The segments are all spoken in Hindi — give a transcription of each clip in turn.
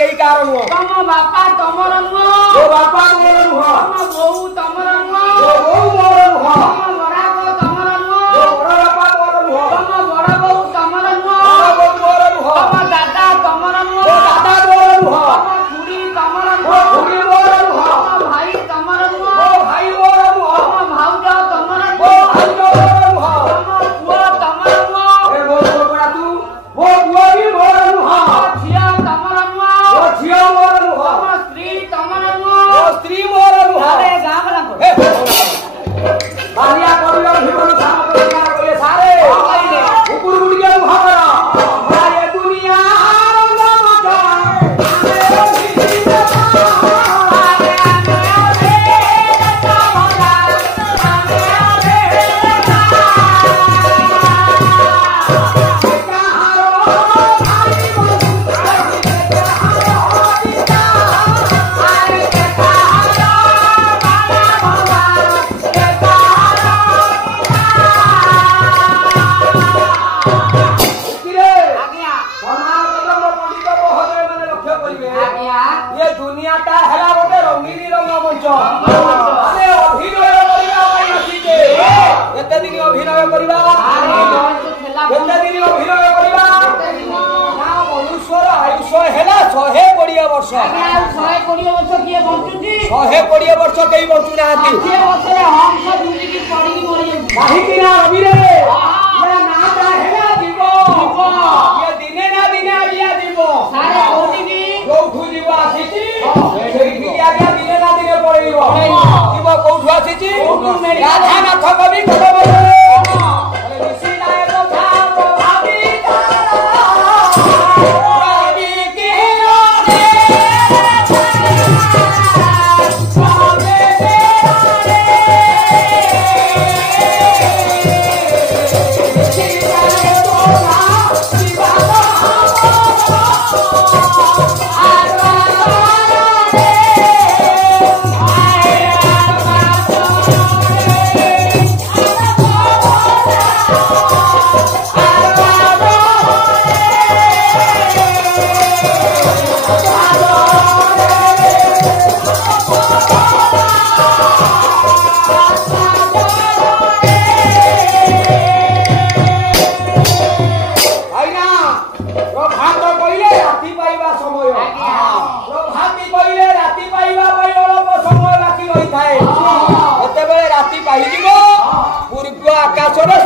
कई कार नुह तम बापा तमर नुह ओ बापा मोर नुह तम बोऊ तमर नुह ओ बोऊ मोर नुह तम बड़ा को तमर नुह ओ बड़ बापा मोर नुह तम बड़ा बोऊ तमर नुह बड़ बोऊ मोर नुह तम दादा तमर ओ नुह दादा मोर नुह तम खुड़ी तमर ओ नुह खुड़ी मोर नुह तम भाई तमर नुह ओ भाई मोर नुह तम भाउज तमर ओ नुह भाई मोर नुह तम पुआ तमर नुह ए बोल बड़ा तू वो बुआ भी मोर नुह तम झिया तमर नुह ओ झियो मोर नुह तम स्त्री तमर नुह ओ स्त्री मोर नुह अरे गाम वाला को बारिया करियो हिबन साम करिया बोले सारे ऊपर गुड़िया नुह कर ये दुनिया ये दुनिया ता हैला गोटे रंगीनी रंगमंच अरे अभिनय करिबा ପାଇଁ ଆସିଛେ एते दिन अभिनय करिबा एते दिन अभिनय करिबा ना मनुष्यर आयुष हैला 120 वर्ष आगे 120 वर्ष किए बंचुची 120 वर्ष केही बंचु नाहांती 80 वर्षरे हंस झुंडी की पड़ी मरि काहीकि ना रवि रे ये नाटा हैला जीव ये दिने ना दिने आगिया जीव सारे कोटी की कोठु जीव आसीची ସେଇଠି ଆଜ୍ଞା ଦିନେ ନା ଦିନେ ପଳେଇବ ଯିବ କୋଉଠୁ ଆସିଛି ରାଧାନାଥ କବି କଟକ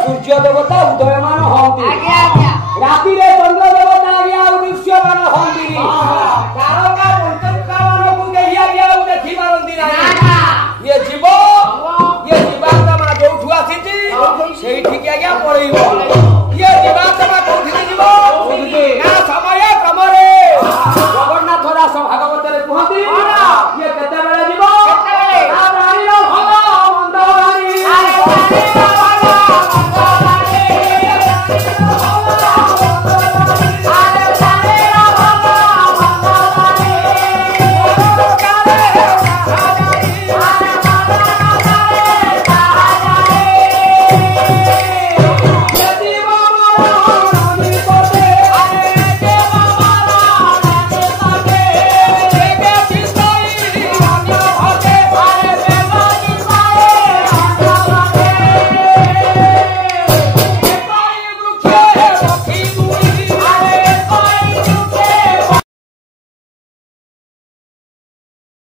सूर्य देवता उदयमान होती राति